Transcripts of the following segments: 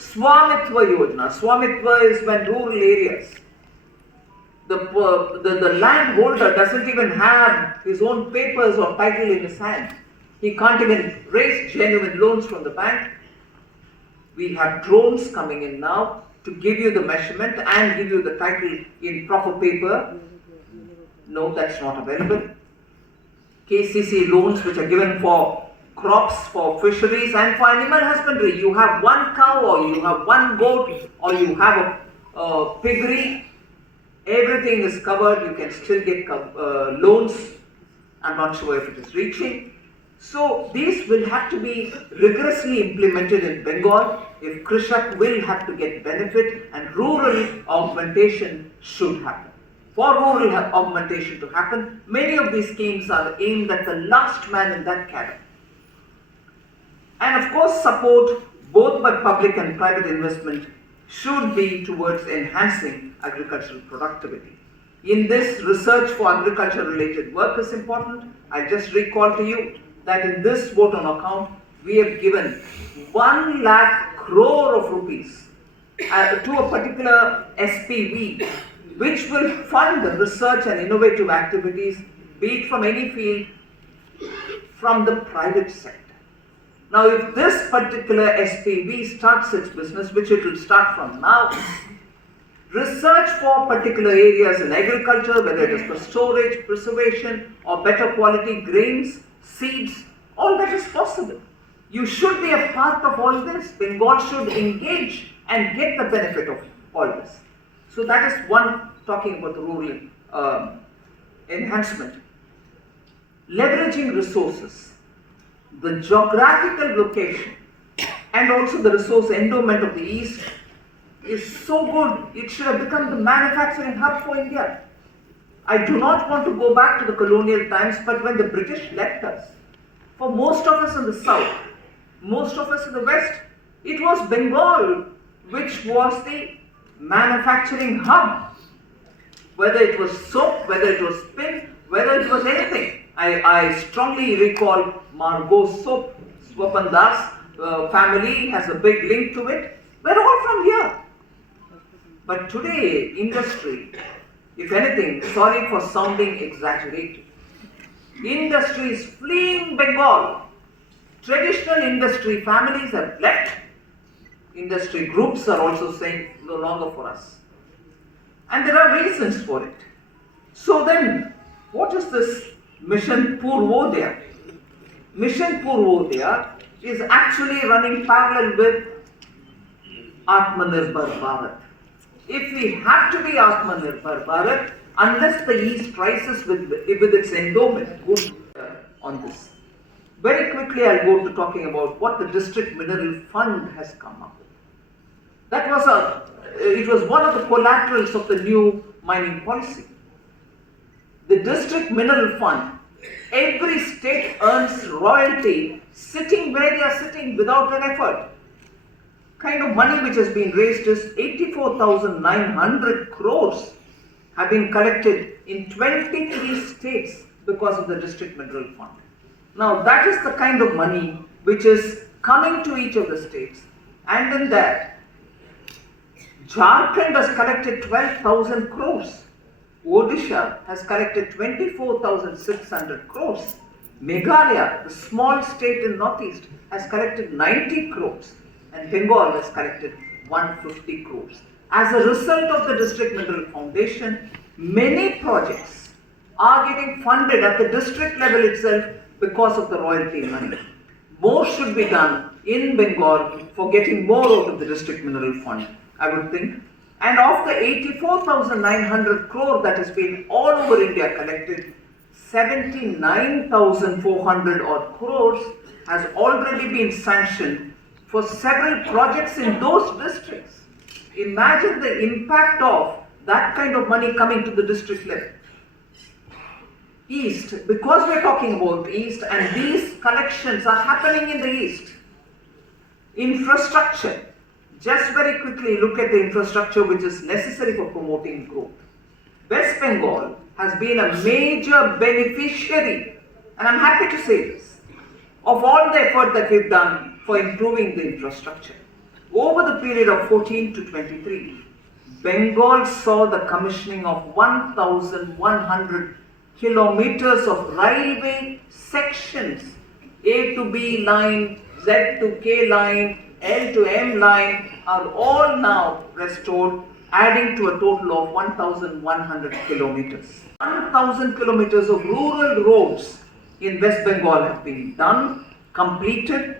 Swamitva Yojana. Swamitva is when rural areas, the landholder doesn't even have his own papers or title in his hand. He can't even raise genuine loans from the bank. We have drones coming in now to give you the measurement and give you the title in proper paper. No, that's not available. KCC loans which are given for crops, for fisheries and for animal husbandry. You have one cow or you have one goat or you have a piggery. Everything is covered. You can still get loans. I'm not sure if it is reaching. So these will have to be rigorously implemented in Bengal if Krishak will have to get benefit, and rural augmentation should happen. For rural augmentation to happen, many of these schemes are aimed at the last man in that cabin. And of course, support both by public and private investment should be towards enhancing agricultural productivity. In this, research for agriculture related work is important. I just recall to you that in this vote on account, we have given 1 lakh crore of rupees to a particular SPV, which will fund the research and innovative activities, be it from any field, from the private sector. Now, if this particular SPV starts its business, which it will start from now, research for particular areas in agriculture, whether it is for storage, preservation, or better quality grains, seeds, all that is possible. You should be a part of all this. Bengal should engage and get the benefit of all this. So that is one, talking about the rural enhancement. Leveraging resources. The geographical location and also the resource endowment of the East is so good, it should have become the manufacturing hub for India. I do not want to go back to the colonial times, but when the British left us, for most of us in the South, most of us in the West, it was Bengal which was the manufacturing hub. Whether it was soap, whether it was spin, whether it was anything. I strongly recall Margot's soap, Swapandar's family has a big link to it. We're all from here. But today, industry, if anything, sorry for sounding exaggerated, industry is fleeing Bengal. Traditional industry families have left. Industry groups are also saying no longer for us. And there are reasons for it. So then, what is this Mission Purvodaya? Mission Purvodaya is actually running parallel with Atmanirbhar Bharat. If we have to be Atmanirbhar Bharat, unless the East rises with its endowment, good on this. Very quickly, I'll go to talking about what the District Mineral Fund has come up with. It was one of the collaterals of the new mining policy. The District Mineral Fund, every state earns royalty sitting where they are sitting without an effort. Kind of money which has been raised is 84,900 crores have been collected in 23 states because of the District Mineral Fund. Now that is the kind of money which is coming to each of the states, and in that Jharkhand has collected 12,000 crores. Odisha has collected 24,600 crores. Meghalaya, the small state in Northeast, has collected 90 crores. And Bengal has collected 150 crores. As a result of the District Mineral Foundation, many projects are getting funded at the district level itself because of the royalty money. More should be done in Bengal for getting more out of the District Mineral Fund, I would think. And of the 84,900 crore that has been all over India collected, 79,400 odd crores has already been sanctioned for several projects in those districts. Imagine the impact of that kind of money coming to the district level. East, because we're talking about East and these collections are happening in the East. Infrastructure. Just very quickly look at the infrastructure which is necessary for promoting growth. West Bengal has been a major beneficiary, and I'm happy to say this, of all the effort that we've done for improving the infrastructure. Over the period of 14 to 23, Bengal saw the commissioning of 1,100 kilometers of railway sections, A to B line, Z to K line, L to M line are all now restored, adding to a total of 1,100 kilometers. 1,000 kilometers of rural roads in West Bengal have been done, completed.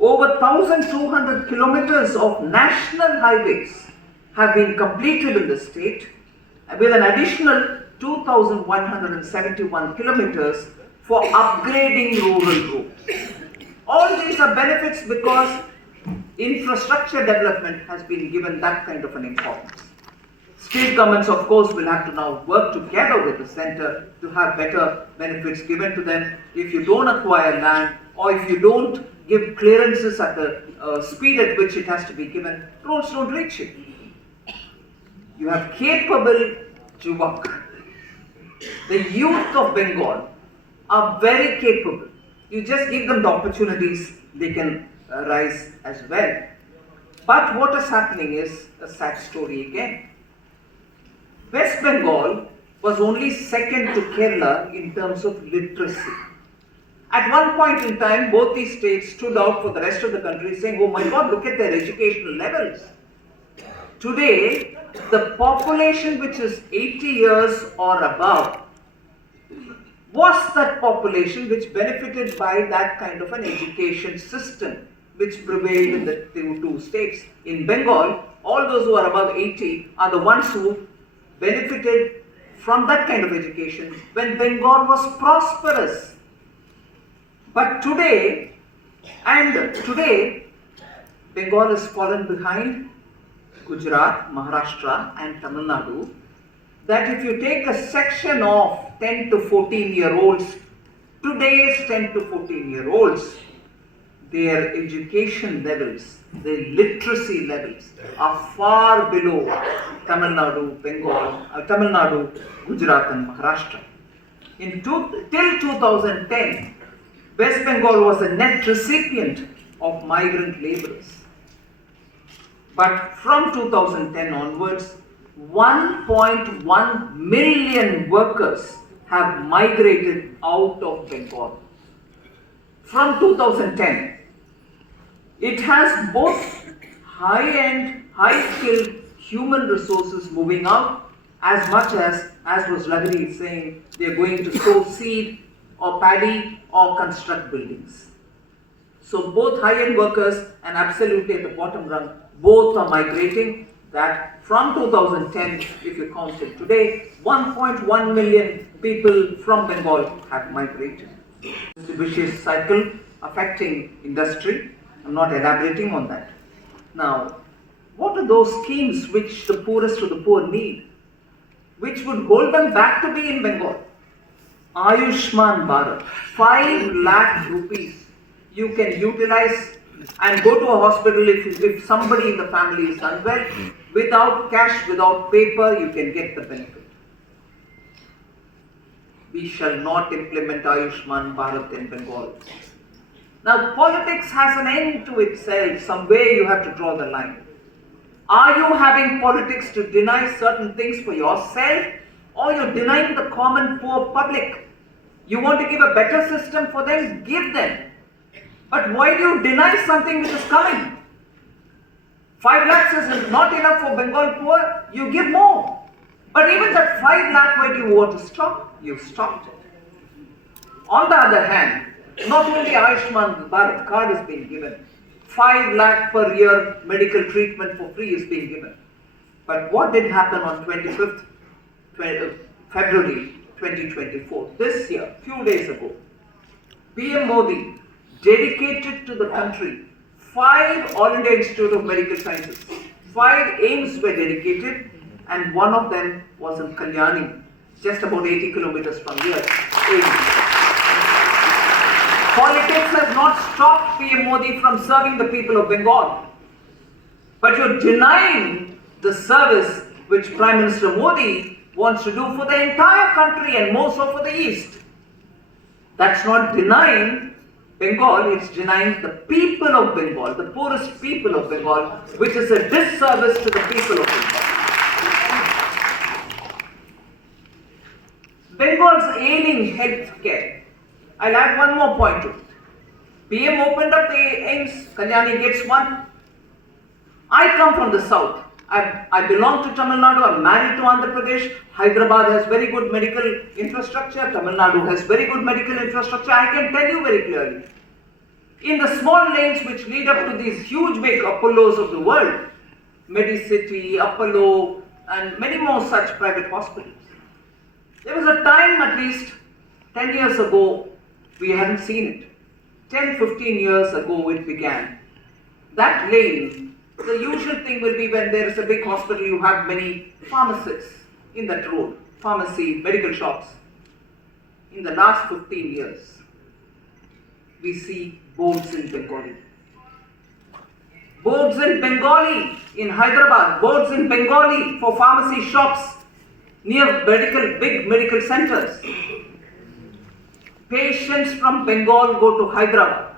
Over 1,200 kilometers of national highways have been completed in the state, with an additional 2,171 kilometers for upgrading rural roads. All these are benefits because infrastructure development has been given that kind of an importance. State governments, of course, will have to now work together with the center to have better benefits given to them. If you don't acquire land or if you don't give clearances at the speed at which it has to be given, roads don't reach it. You have capable Juvak. The youth of Bengal are very capable. You just give them the opportunities, they can rise as well. But what is happening is a sad story again. West Bengal was only second to Kerala in terms of literacy. At one point in time, both these states stood out for the rest of the country saying, oh my God, look at their educational levels. Today, the population which is 80 years or above was that population which benefited by that kind of an education system which prevailed in the two states. In Bengal, all those who are above 80 are the ones who benefited from that kind of education when Bengal was prosperous. But today, Bengal has fallen behind Gujarat, Maharashtra and Tamil Nadu, that if you take a section of 10 to 14-year-olds, today's 10 to 14-year-olds, their education levels, their literacy levels are far below Tamil Nadu, Tamil Nadu, Gujarat and Maharashtra. Till 2010, West Bengal was a net recipient of migrant laborers. But from 2010 onwards, 1.1 million workers have migrated out of Bengal. From 2010, it has both high-end, high-skilled human resources moving out, as much as was Lagari saying, they are going to sow seed or paddy or construct buildings. So both high-end workers and absolutely at the bottom rung, both are migrating. That from 2010, if you count it today, 1.1 million people from Bengal have migrated. It's a vicious cycle affecting industry. I'm not elaborating on that. Now, what are those schemes which the poorest of the poor need, which would hold them back to be in Bengal? Ayushman Bharat, 5 lakh rupees you can utilize and go to a hospital if somebody in the family is unwell. Without cash, without paper, you can get the benefit. We shall not implement Ayushman Bharat in Bengal. Now, politics has an end to itself. Somewhere you have to draw the line. Are you having politics to deny certain things for yourself, or you're denying the common poor public? You want to give a better system for them? Give them. But why do you deny something which is coming? 5 lakhs is not enough for Bengal poor, you give more. But even that 5 lakh, why do you want to stop? You stopped it. On the other hand, not only Ayushman Bharat card is being given, 5 lakh per year medical treatment for free is being given. But what did happen on 25th February 2024, this year, few days ago? PM Modi dedicated to the country 5 All India Institute of Medical Sciences. 5 aims were dedicated, and one of them was in Kalyani, just about 80 kilometers from here. Politics has not stopped PM Modi from serving the people of Bengal. But you're denying the service which Prime Minister Modi wants to do for the entire country and more so for the East. That's not denying Bengal, it's denying the people of Bengal, the poorest people of Bengal, which is a disservice to the people of Bengal. Bengal's ailing health care. I'll add one more point to it. PM opened up the AIMS, Kalyani gets one. I come from the south. I belong to Tamil Nadu, I'm married to Andhra Pradesh. Hyderabad has very good medical infrastructure. Tamil Nadu has very good medical infrastructure. I can tell you very clearly. In the small lanes which lead up to these huge big Apollos of the world, Medicity, Apollo, and many more such private hospitals. There was a time, at least 10 years ago, we hadn't seen it. 10, 15 years ago it began. That lane, the usual thing will be when there is a big hospital, you have many pharmacists in that road, pharmacy, medical shops. In the last 15 years, we see boards in Bengali. Boards in Bengali in Hyderabad, boards in Bengali for pharmacy shops near big medical centers. Patients from Bengal go to Hyderabad.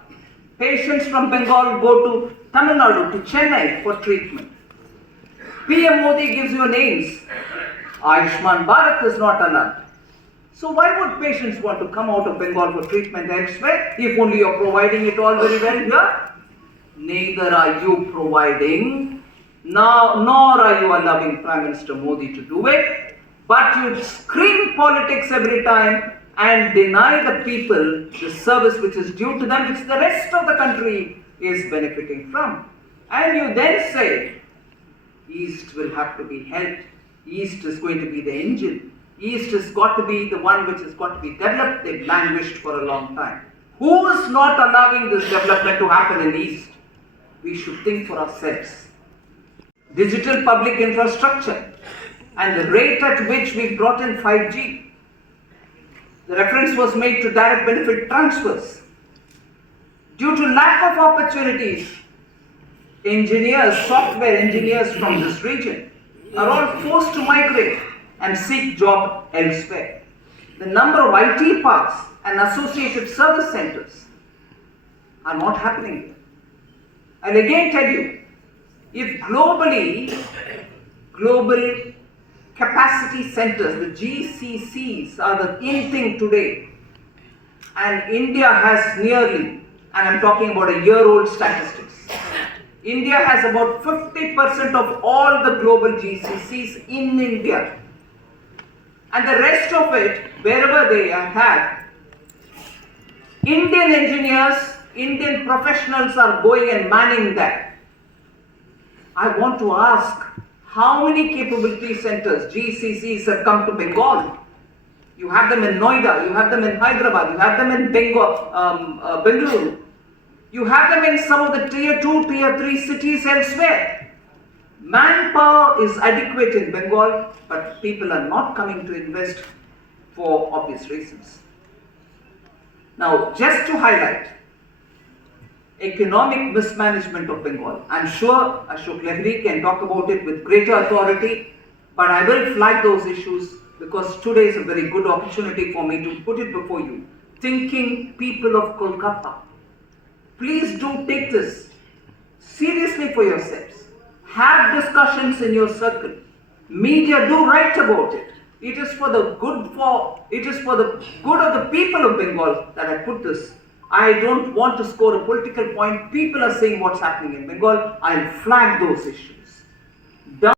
Patients from Bengal go to Tamil Nadu, to Chennai for treatment. PM Modi gives you names. Ayushman Bharat is not allowed. So why would patients want to come out of Bengal for treatment elsewhere if only you are providing it all very well here? Neither are you providing, nor are you allowing Prime Minister Modi to do it, but you scream politics every time and deny the people the service which is due to them, which the rest of the country is benefiting from. And you then say, East will have to be helped, East is going to be the engine, East has got to be the one which has got to be developed. They've languished for a long time. Who is not allowing this development to happen in East? We should think for ourselves. Digital public infrastructure and the rate at which we brought in 5G. The reference was made to direct benefit transfers. Due to lack of opportunities, engineers, software engineers from this region are all forced to migrate and seek job elsewhere. The number of IT parks and associated service centers are not happening here. I'll again tell you, if global capacity centers, the GCCs are the in thing today, and India has nearly, and I'm talking about a year-old statistics, India has about 50% of all the global GCCs in India. And the rest of it, wherever they are had, Indian engineers, Indian professionals are going and manning that. I want to ask, how many capability centers, GCCs, have come to Bengal? You have them in Noida, you have them in Hyderabad, you have them in Bengaluru. You have them in some of the tier 2, tier 3 cities elsewhere. Manpower is adequate in Bengal, but people are not coming to invest for obvious reasons. Now, just to highlight economic mismanagement of Bengal, I'm sure Ashok Lahiri can talk about it with greater authority, but I will flag those issues because today is a very good opportunity for me to put it before you. Thinking people of Kolkata, please do take this seriously for yourselves. Have discussions in your circle. Media do write about it. It is for the good of the people of Bengal that I put this. I don't want to score a political point. People are saying what's happening in Bengal. I'll flag those issues.